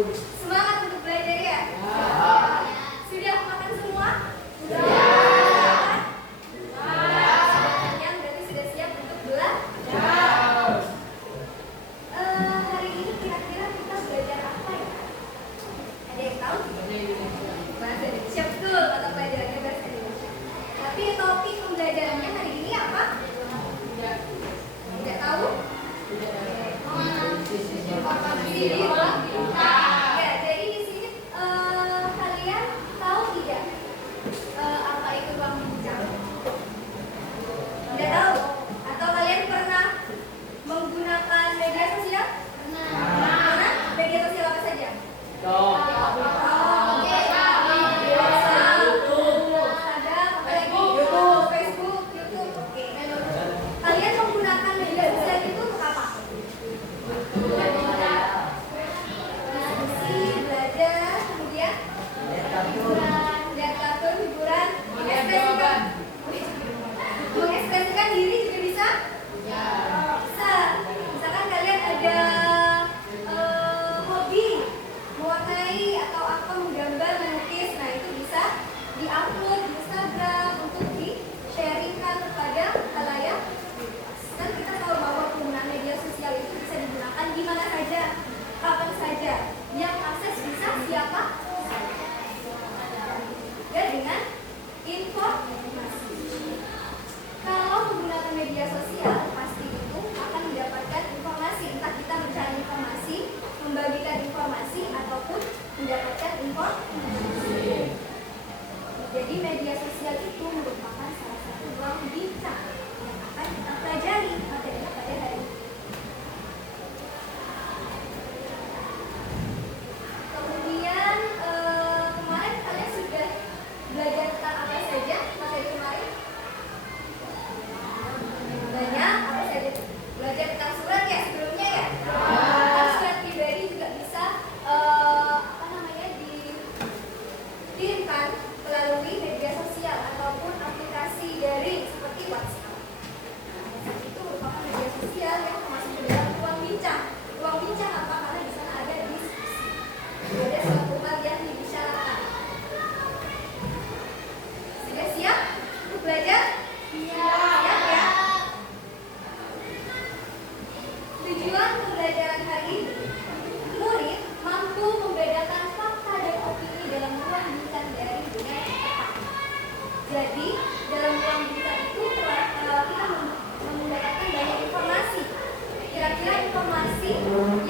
Semangat untuk belajar ya? Sudah makan semua? Sudah. Yang berarti sudah siap untuk belajar. Hari ini kira-kira kita belajar apa ya? Ada yang tahu? Bahasa Indonesia, betul, mata pelajarannya bahasa Indonesia. Tapi topik pembelajarannya hari ini apa? Tidak tahu? Ya, jadi di sini kalian tahu tidak apa itu ruang bincang? Tidak tahu? Atau kalian pernah menggunakan media sosial? Pernah? Media sosial apa saja? Facebook, YouTube. Oke. Kalian menggunakan media sosial itu untuk apa? Diskusi, belajar, kemudian lihat kartun, hiburan, mengekspresikan diri juga bisa? Bisa. Misalkan kalian ada hobi mewarnai atau apa, menggambar, melukis, nah itu bisa di-upload di Instagram untuk di-sharingkan kepada khalayak. Dan kita tahu bahwa penggunaan media sosial itu bisa digunakan di mana saja, kapan saja. Yang akses bisa siapa? Ya, dengan informasi. Kalau menggunakan media sosial, pasti itu akan mendapatkan informasi. Entah kita mencari informasi, membagikan informasi, ataupun mendapatkan informasi. Jadi media sosial itu merupakan salah satu ruang bincang yang akan kita pelajari materinya pada hari ini. Kemudian kemarin kalian sudah belajar tentang apa saja materi kemarin? Banyak. Apa saja? Belajar tentang surat ya sebelumnya ya? Tentang surat pribadi juga bisa dikirimkan melalui media sosial ataupun aplikasi daring seperti WhatsApp. Itu merupakan media sosial yang masuk ke dalam ruang bincang. Ruang bincang apa? Karena di sana ada diskusi, ada suatu hal yang dibicarakan. Sudah siap untuk belajar? Siap ya. Tujuan pembelajaran hari ini, murid mampu membedakan fakta dan opini dalam ruang bincang daring dengan tepat. Jadi, dalam ruang bincang itu kita mendapatkan banyak informasi. Kira-kira informasi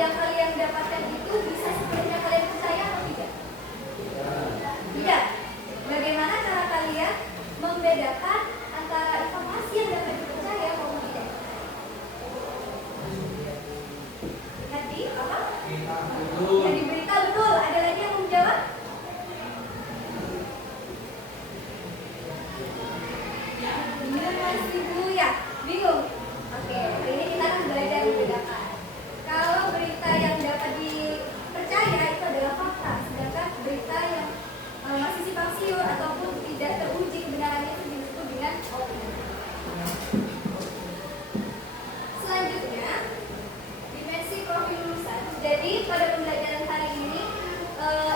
yang kalian dapatkan itu bisa sepenuhnya kalian percaya atau tidak? Tidak. Bagaimana cara kalian membedakan antara informasi yang dapat dipercaya maupun tidak? Tadi apa? Yang diberita betul. Ada lagi yang mau menjawab? Masih dulu ya? Bingung? Oke, hari ini kita akan belajar membedakan. Kalau berita yang dapat dipercaya itu adalah fakta, sedangkan berita yang masih simpang siur ataupun tidak teruji kebenarannya itu disebut dengan opini. Selanjutnya, dimensi profil lulusan. Jadi pada pembelajaran hari ini,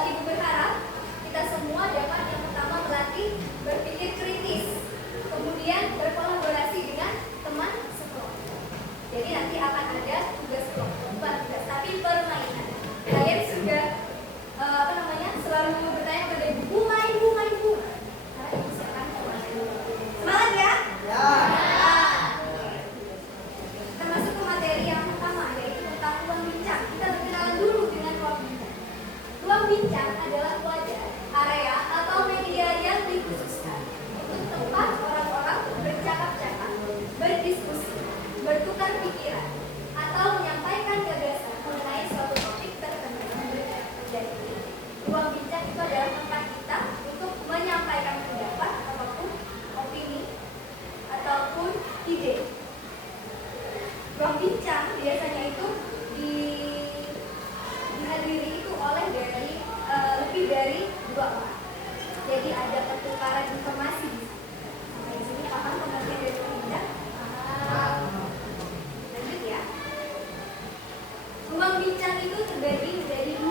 Ibu berharap kita semua dapat yang pertama melatih berpikir kritis, kemudian berkolaborasi dengan teman sekelompok. Jadi nanti akan ada tugas kelompok, bukan tugas tapi permainan. Kalian sudah selalu bertanya pada ibu, main bu. Karena ibu silakan semangat ya. Kita masuk ke materi yang pertama, yaitu tentang ruang bincang. Kita berkenalan dulu dengan ruang bincang. Ruang bincang adalah wadah, area atau media yang dikhususkan untuk tempat orang-orang bercakap-cakap, berdiskusi, bertukar pikiran, atau menyampaikan gagasan mengenai suatu topik tertentu. Jadi, ruang bincang itu adalah tempat kita untuk menyampaikan pendapat ataupun opini ataupun ide. Ruang bincang biasanya itu dihadiri itu oleh lebih dari 2 orang. Jadi ada pertukaran informasi. Sampai di sini paham pengertian dari ruang bincang? Lanjut ya. Ruang bincang itu terbagi menjadi 2.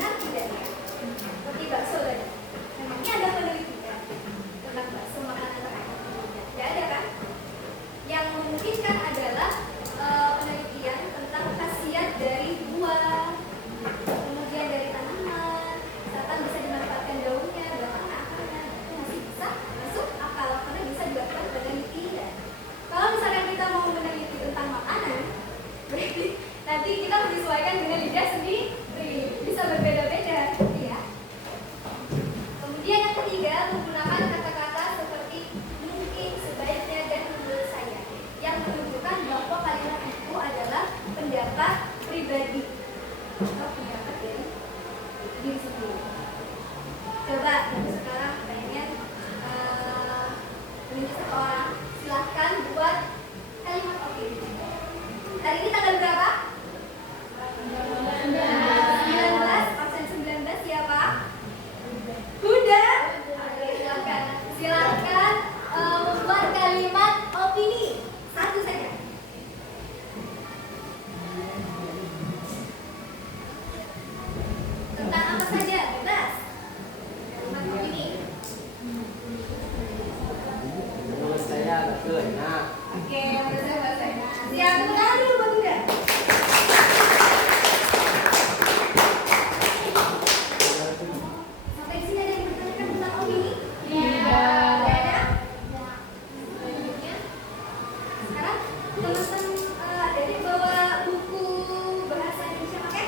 benar tidak ya? Seperti bakso tadi. Memangnya ada penelitian tentang bakso makanan terakhir? Tidak ada kan? Yang memungkinkan adalah penelitian tentang khasiat dari buah, kemudian dari tanaman, misalkan bisa dimanfaatkan daunnya, batangnya, akarnya, itu masih bisa masuk akal karena bisa dilakukan penelitian. Kalau misalkan kita mau meneliti tentang makanan, berarti nanti kita menyesuaikan dengan lidah sendiri, bisa berbeda-beda, ya. Kemudian yang ketiga, menggunakan kata-kata seperti mungkin, sebaiknya, dan menurut saya, yang menunjukkan bahwa kalimat itu adalah pendapat pribadi atau pendapat dari diri sendiri. Coba sekarang pengen menunjuk seseorang, silahkan buat kalimat opini. Hari ini tanggal berapa? 19, absen 19 siapa? Bunda? Oke, silahkan. Silahkan membuat kalimat opini. Satu saja. Tentang apa saja? Bebas. Kalimat opini. Menurut saya betul enak. Oke, menurut saya bahasa enak. Siap, tepuk tangan dulu buat Bunda. Sampai di sini ada yang bertanyakan tentang opini? Tidak ada? Selanjutnya, sekarang teman-teman ada yang bawa buku bahasa Indonesia pakai?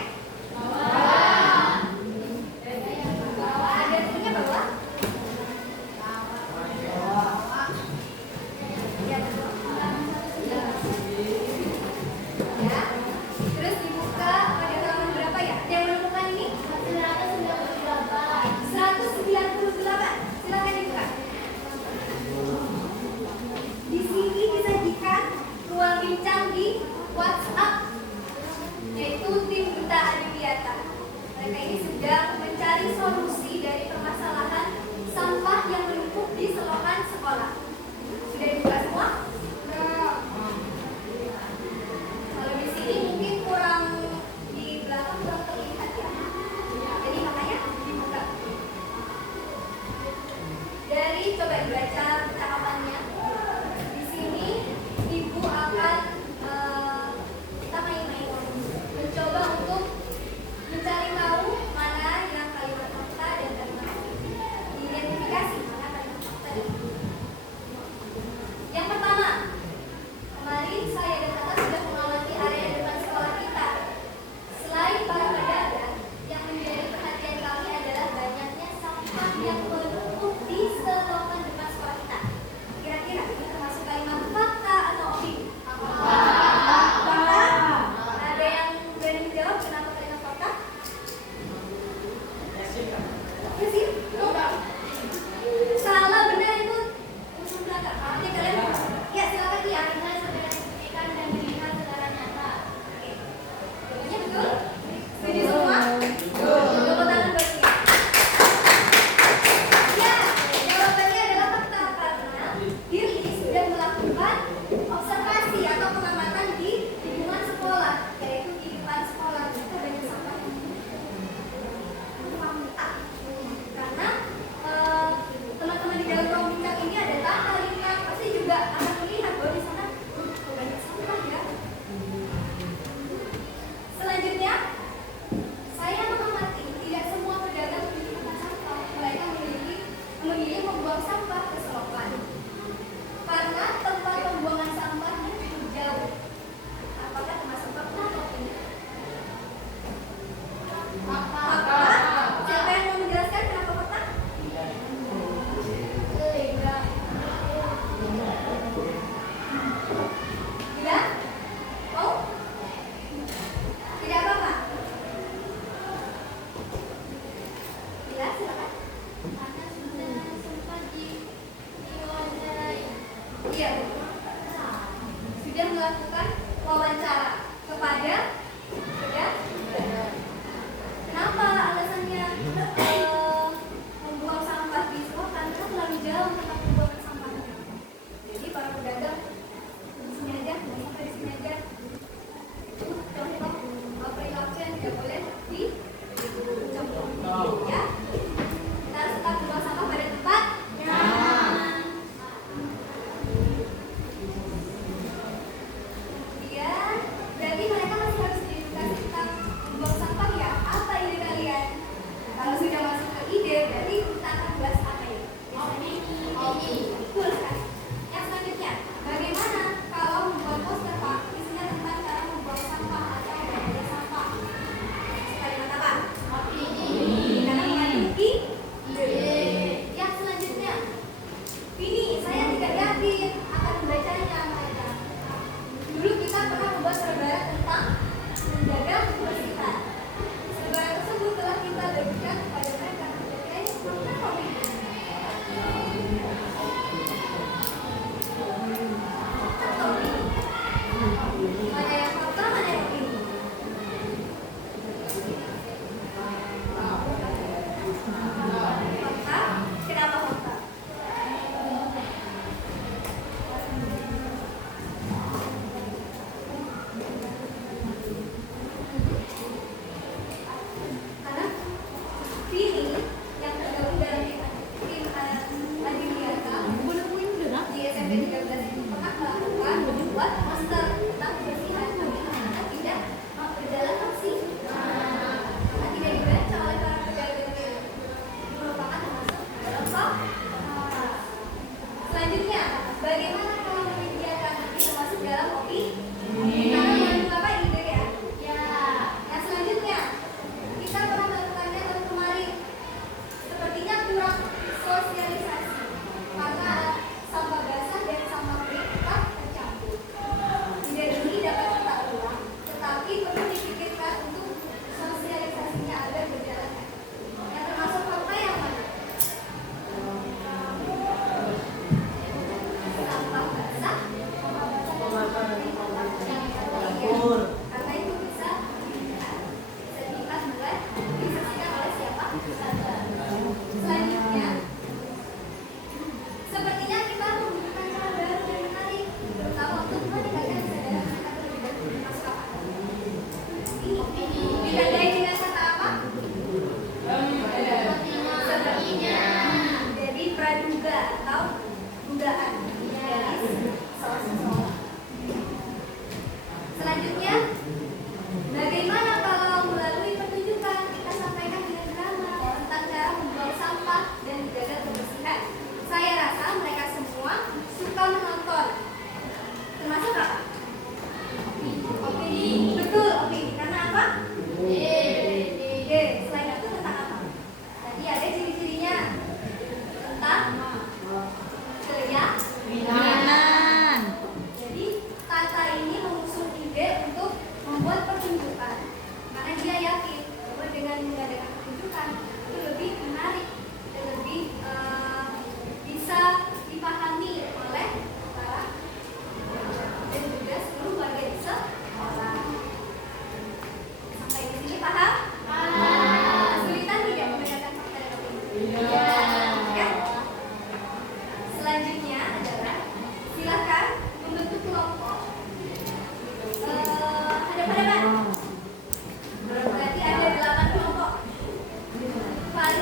Bawa, ada punya bawa? Ya, ya. Terus dibuka pada halaman berapa ya? Ada yang menemukan ini? 198. Silakan dibuka. Di sini disajikan ruang bincang di WhatsApp, yaitu tim Duta Adiwiyata. Mereka ini sedang mencari solusi dari permasalahan sampah yang menumpuk di selokan sekolah. Sudah dibuka semua? Kalau di sini mungkin kurang, di belakang kurang terlihat ya. Jadi makanya dibuka. Dari coba dibaca cakapannya. Di sini ibu akan kita main-main mencoba untuk mencari tahu mana yang kalimat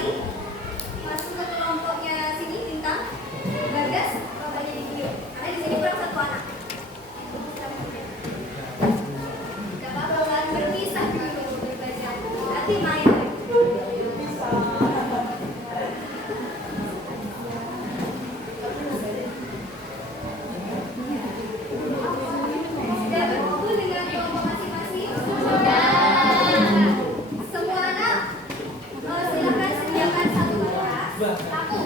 konsentrasi. Masuk ke kelompoknya sini bintang. Bagas, kelompoknya di video. Karena di sini kurang satu anak. Gak apa-apa kan berpisah dulu belajar. Nanti main. Sudah berkumpul dengan kelompok masing-masing? Semua anak silakan sediakan satu kertas. Aku.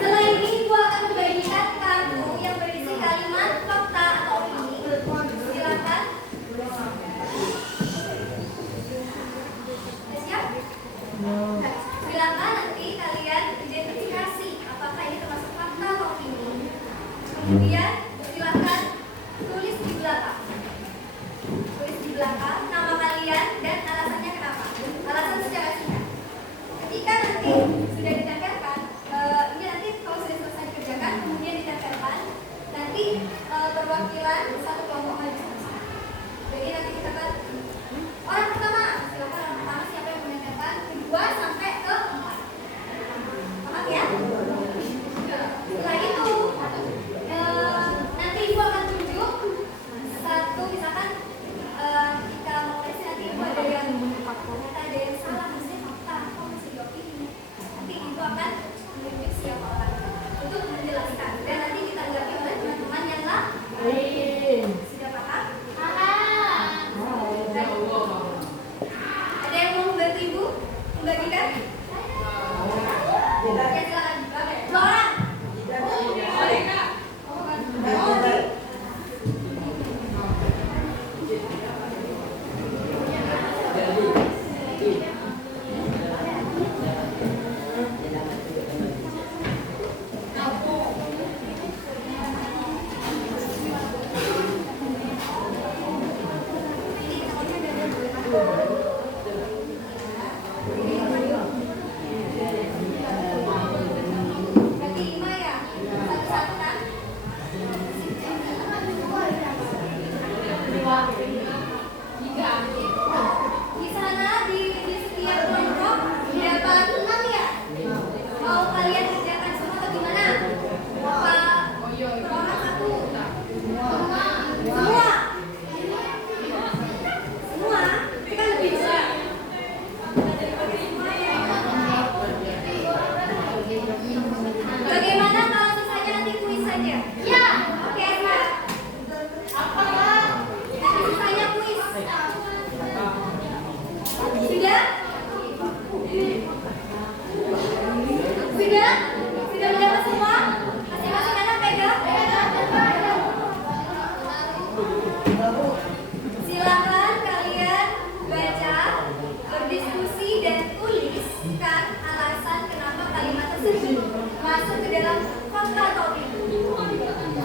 Setelah ini gua akan membagikan kartu yang berisi kalimat fakta atau opini. Silakan. Siap? Silakan nanti kalian identifikasi apakah ini termasuk fakta atau opini. Kemudian silakan tulis di belakang. Tulis di belakang nama kalian dan alasannya kenapa. Alasan secara singkat. Ketika nanti sudah ditempelkan, ini nanti kalau sudah selesai dikerjakan, kemudian ditempelkan, nanti perwakilan satu kelompok maju. Jadi nanti kita kan orang pertama, silakan orang pertama siapa yang menempelkan, kedua sampai ke 4. Paham ya? Setelah itu nanti ibu akan tunjuk satu, misalkan kita mau tes nanti ibu ada yang ternyata ada yang salah, misalnya fakta atau masih opini. Nanti ibu akan menunjuk siapa orang untuk menjelaskan dan nanti ditanggapi oleh teman-teman yang lain. Sudah paham? Ada yang mau membantu ibu membagikan? Ya silakan. Dua orang. Berarti 5 ya? Satu-satu kan? Di sana di setiap kelompok dapat 6 ya? Mau kalian kerjakan semua atau gimana? Apa orang satu? Semua? Semua? Itu kan lebih besar. Bagaimana kalau sisanya nanti kuis saja? Ya. Oke, Kak. Apa? Nanti sisanya kuis. Sudah? Sudah? Sudah mendapat semua? Masing-masing anak pegang? Silakan kalian baca, berdiskusi dan tuliskan alasan kenapa kalimat tersebut masuk ke dalam fakta atau opini.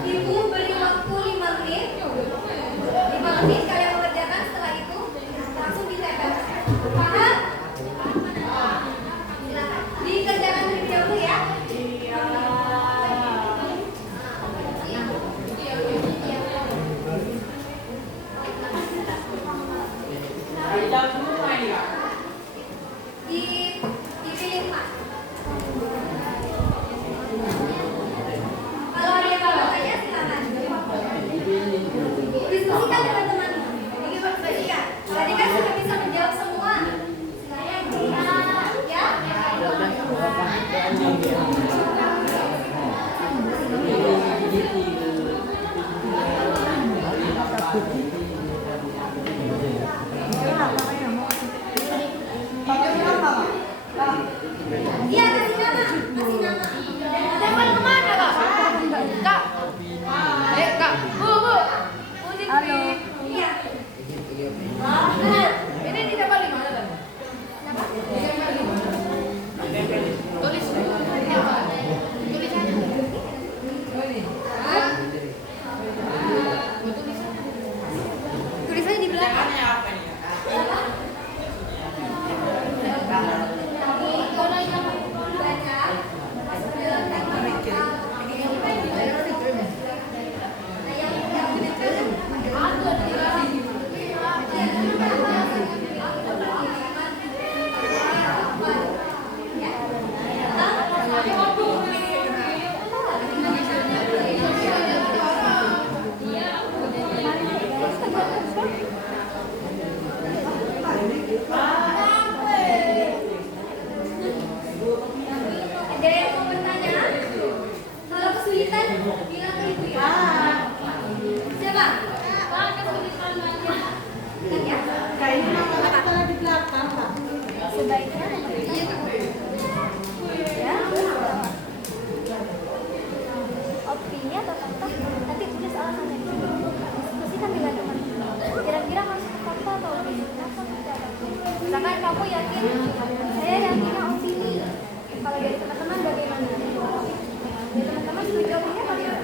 Ibu beri waktu 5 menit. 5 menit kalian mengerjakan, setelah itu langsung ditempel. Paham? Silakan. Dikerjakan terlebih dahulu ya. Dipilih 4. Kalau ada yang mau bertanya silakan. Diskusikan dengan teman-teman. Ini diskusikan. Tadi kan sudah bisa menjawab semua. Silakan. Ya. Iya, kasih nama. Kasih nama. Telepon kemana, Kak? Kak. Kak. Bu. Halo. Iya. Ini ditempel di mana, Kak? Tulis. kesulitan bilang ke ibu ya. Siapa? Kalau kesulitan banyak. Kan ya? Kayaknya mama kepala di belakang, Pak. Sebaiknya iya ya. Opini atau fakta? Nanti tulis alasannya di sini. Diskusi kan dengan teman. Kira-kira masuk fakta atau opini? Kenapa tidak ada? Misalkan kamu yakin, saya yakinnya opini. Kalau dari teman-teman bagaimana? Dari teman-teman setuju opini apa tidak?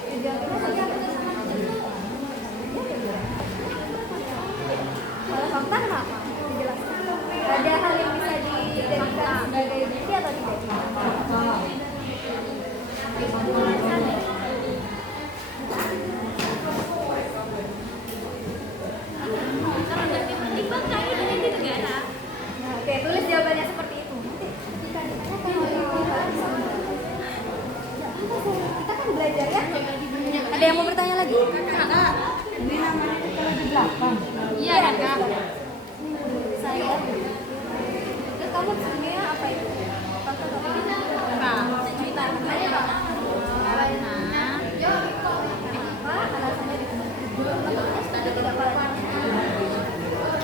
Setuju opini saja atau sama? Kalau fakta kenapa? Dijelaskan. Ada hal yang bisa dijadikan sebagai bukti atau tidak? Nah, oke, tulis jawabannya seperti itu. Jika ditanya kita kan belajar ya. Ada yang mau bertanya lagi? Kakak, ini namanya kepala di belakang. Iya, Kak. Saya. Terus kamu sebenarnya apa itu? Fakta atau opini? Cerita namanya apa? Apa alasannya ditunda? Setuju tidak Pak?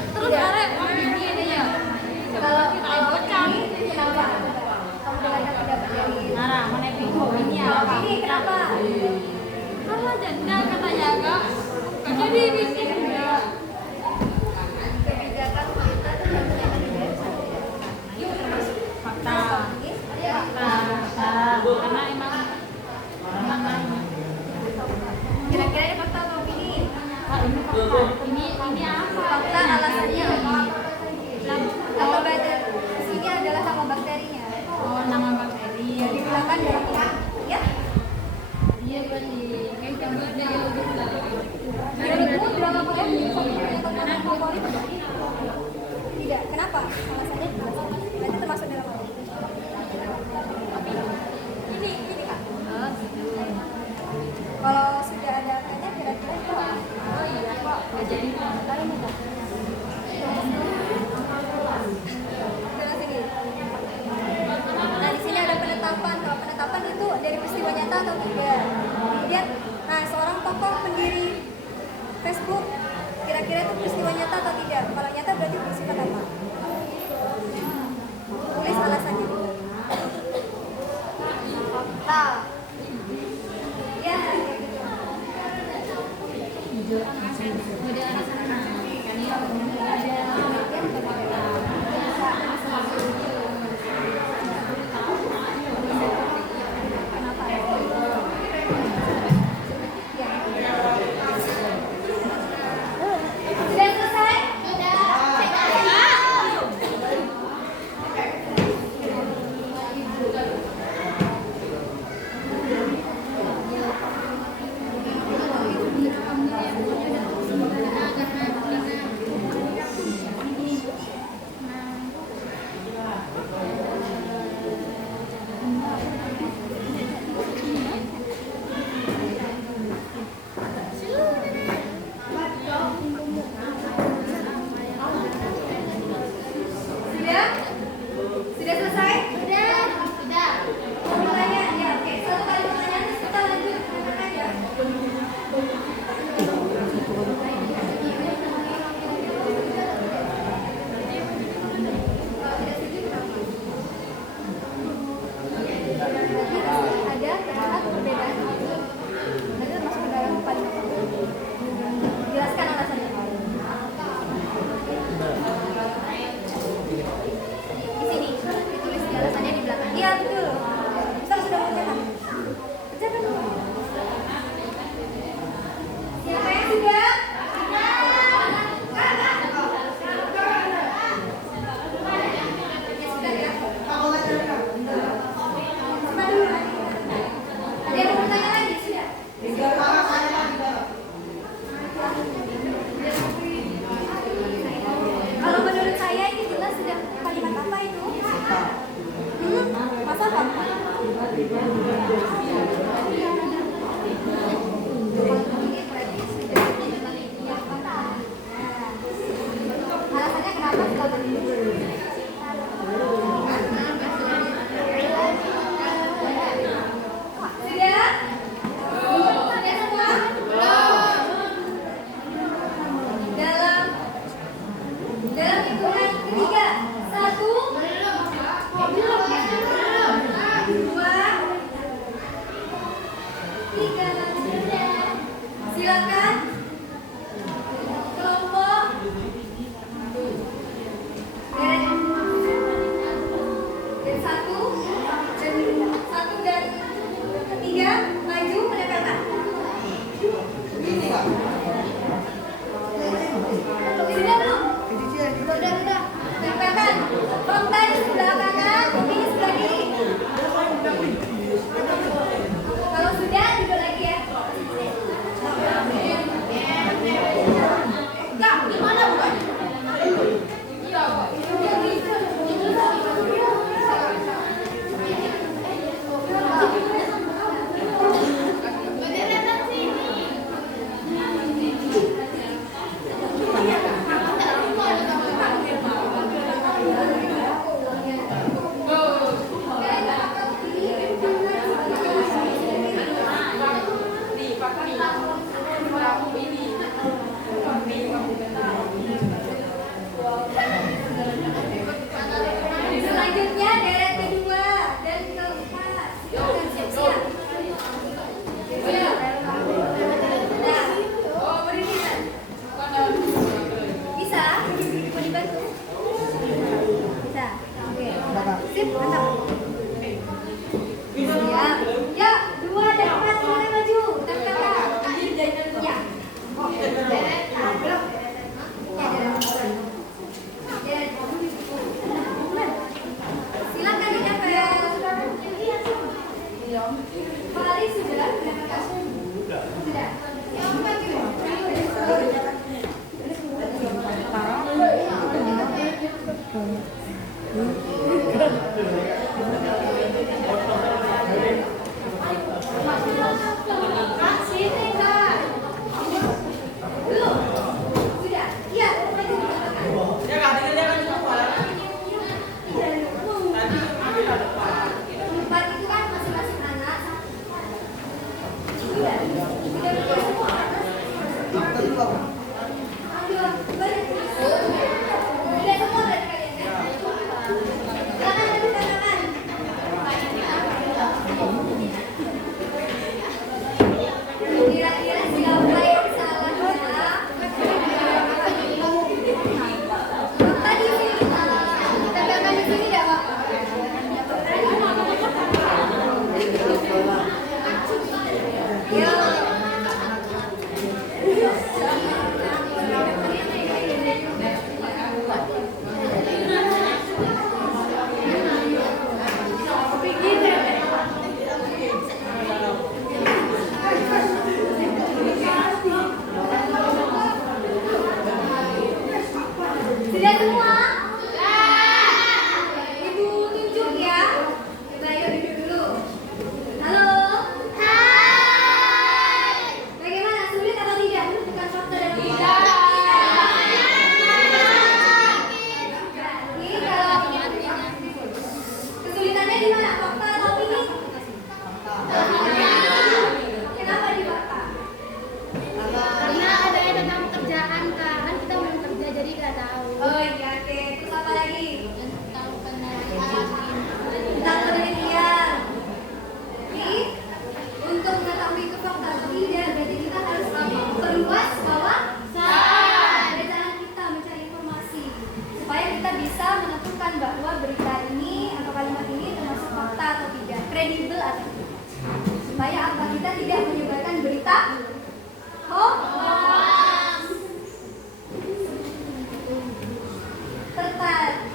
Terus arek opini ini ya. Kalau opini kenapa? Kamu dengarkan pendapat dari Mana opini apa? opini kenapa? Karena janda katanya Kak. Kak jadi bikin Kebijakan pemerintah tentang kebijakan negara itu termasuk fakta. Karena emang kira-kira ini fakta atau opini? ini fakta. Ini apa? Fakta alasannya atau bakteri sini adalah sama bakterinya. Oh, nama bakteri. Yang digunakan dalam ya? Iya berarti kayak coba dari logo Menurutmu drama Korea yang tontonan favorit tidak? Tidak. Kenapa? Alasannya berarti termasuk dalam apa? Ini Kak. Kalau sudah ada kayaknya kira-kira itu apa? Oh iya kok nggak jadi. Lain enggak? Jelasin ini. Nah di sini ada penetapan. Kalau penetapan itu dari peristiwa nyata atau tidak. Kemudian, nah seorang tokoh pendiri Facebook kira-kira itu peristiwa nyata atau tidak. Kalau nyata berarti bersifat apa? Tulis alasannya. Fakta. Ya, kayak gitu. Udah alasan kan ya. Sudah selesai? Sudah. fakta atau opini? Kenapa di fakta? Karena ada yang tentang pekerjaan kan kita belum kerja jadi nggak tahu. Oh iya, oke. Terus apa lagi? Tentang Tentang penelitian. Jadi, untuk mengetahui itu fakta atau tidak, berarti kita harus perluas wawasan. Ada cara kita mencari informasi supaya kita bisa menentukan bahwa berita ini atau kalimat ini termasuk fakta atau tidak, kredibel atau tidak. Supaya apa, kita tidak menyebarkan berita hoax.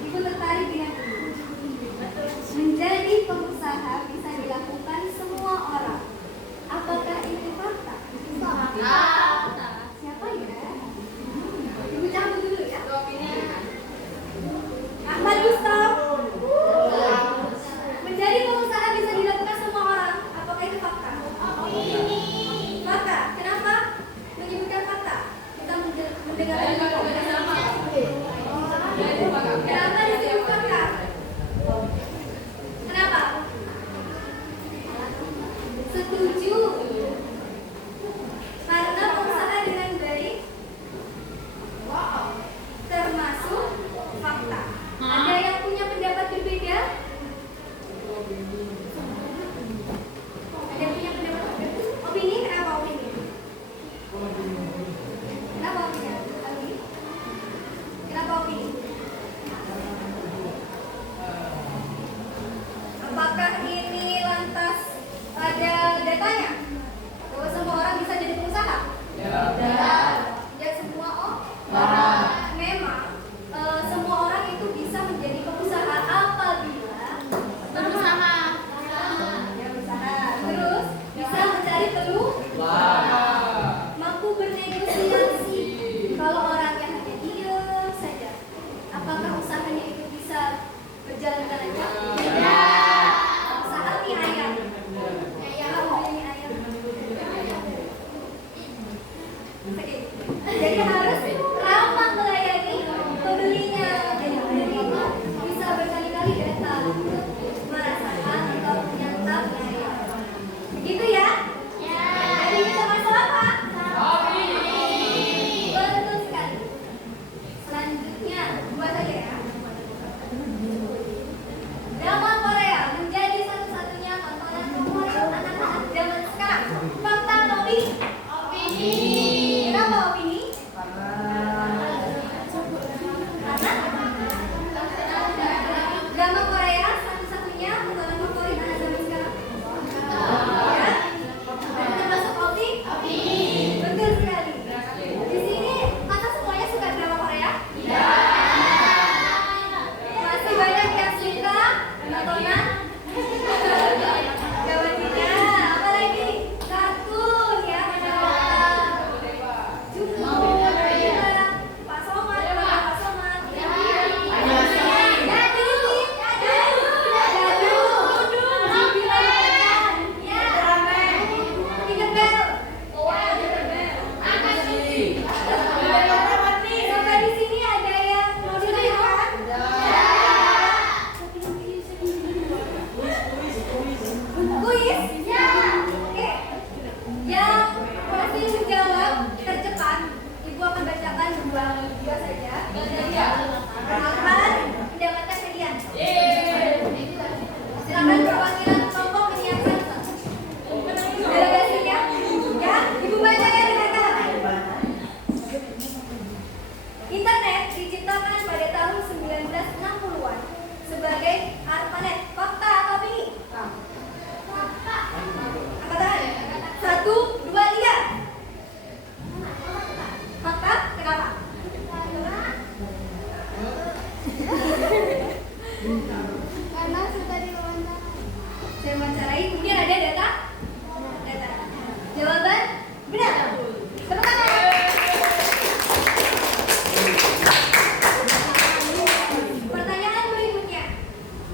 Ibu tertarik dengan ini. Menjadi pengusaha bisa dilakukan semua orang. Apakah itu fakta? Siapa ya? Ibu cabut dulu ya. Ahmad Gustaf. Menjadi pengusaha bisa dilakukan semua orang. Apakah itu fakta? Fakta. Kenapa menyebutkan fakta? Kita mendengar sama. Kenapa disebut fakta? Kenapa? Setuju. Karena pengusaha dengan baik termasuk fakta. Ada yang punya pendapat berbeda? Ada yang punya pendapat berbeda? Opini? Kenapa opini? Kenapa opini? Kenapa opini? Apakah ini lantas ada datanya? Bahwa semua orang bisa jadi pengusaha? Ya semua memang semua orang itu bisa menjadi pengusaha apabila bersama. ya berusaha, terus bisa mencari mampu bernegosiasi. Kalau orangnya hanya diam saja, apakah usahanya itu bisa berjalan dengan lancar? Usaha mie ayam. Mie ayam. Oke. Jadi harus ramah melayani pembelinya. Jadi pembeli itu bisa berkali-kali datang untuk merasakan atau menyantap mie ayam. Begitu ya? Jadi kita masuk apa? Betul sekali. Selanjutnya, buat aja ya. Drama Korea menjadi satu-satunya tontonan favorit anak-anak zaman sekarang. Fakta atau opini? Kenapa opini? Karena drama Korea satu-satunya tontonan favorit anak zaman sekarang. Ya? Dan termasuk opini? Betul sekali. Di sini masa semuanya suka drama Korea? Masih banyak yang suka tontonan Jawabannya apa lagi? Kartun ya, Jumbo, Pak Somad, Pak Somad, sampai di sini ada yang mau ditanyakan? Kuis? Ya. Oke. Yang masih menjawab tercepat, Ibu akan bacakan dua saja. Akan mendapatkan hadiah. Silakan perwakilan kelompok menyiapkan delegasinya. Ya, Ibu baca ya dengarkan. Internet diciptakan pada tahun 1960-an sebagai ARPANET. Fakta atau opini? Angkat tangan. 1, 2, 3. Fakta? Kenapa? Karena sudah diwawancara. Saya wawancarai, kemudian ada data? Data. Jawaban? Benar. Tepuk tangan. Pertanyaan berikutnya.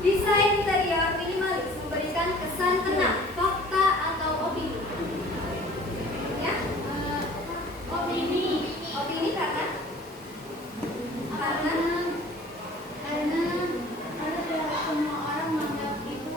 Desain interior minimalis memberikan kesan tenang. Fakta atau opini? Ya? Opini. Opini karena? Karena Karena semua orang menganggap itu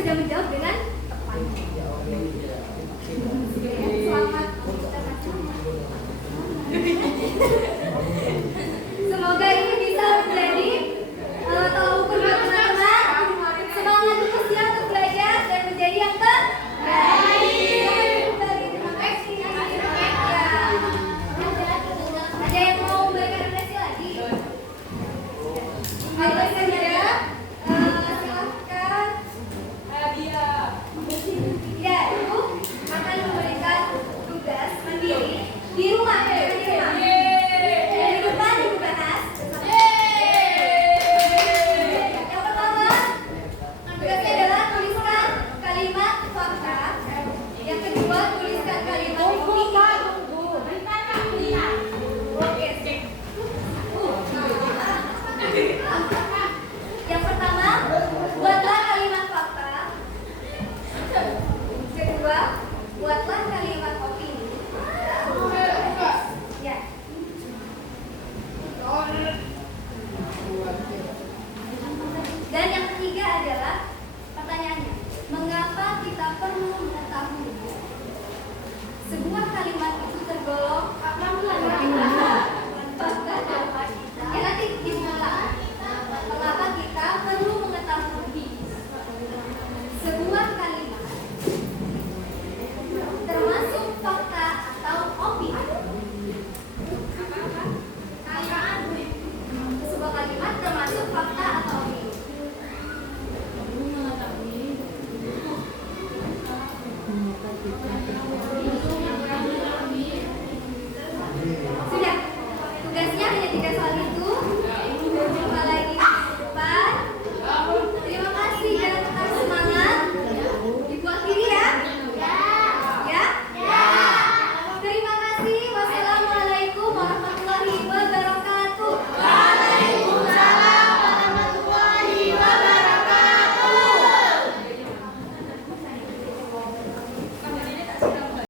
sudah menjawab dengan tepat. Selamat mengucapkan semoga ini bisa menjadi tolak ukur buat teman-teman. Semangat terus ya untuk belajar dan menjadi yang terbaik. Ada yang mau memberikan refleksi lagi? Ayo saja, silakan. Ya, Ibu akan memberikan tugas mandiri di rumah. Di depan Ibu bahas. Yang pertama, tugasnya adalah tuliskan kalimat fakta. Yang kedua, tuliskan kalimat opini. Oke, sip. Yang pertama, buatlah kalimat fakta. Kedua, buatlah kalimat opini. Ya. Dan yang ketiga adalah pertanyaannya, mengapa kita perlu mengetahui? Sebuah kalimat itu tergolong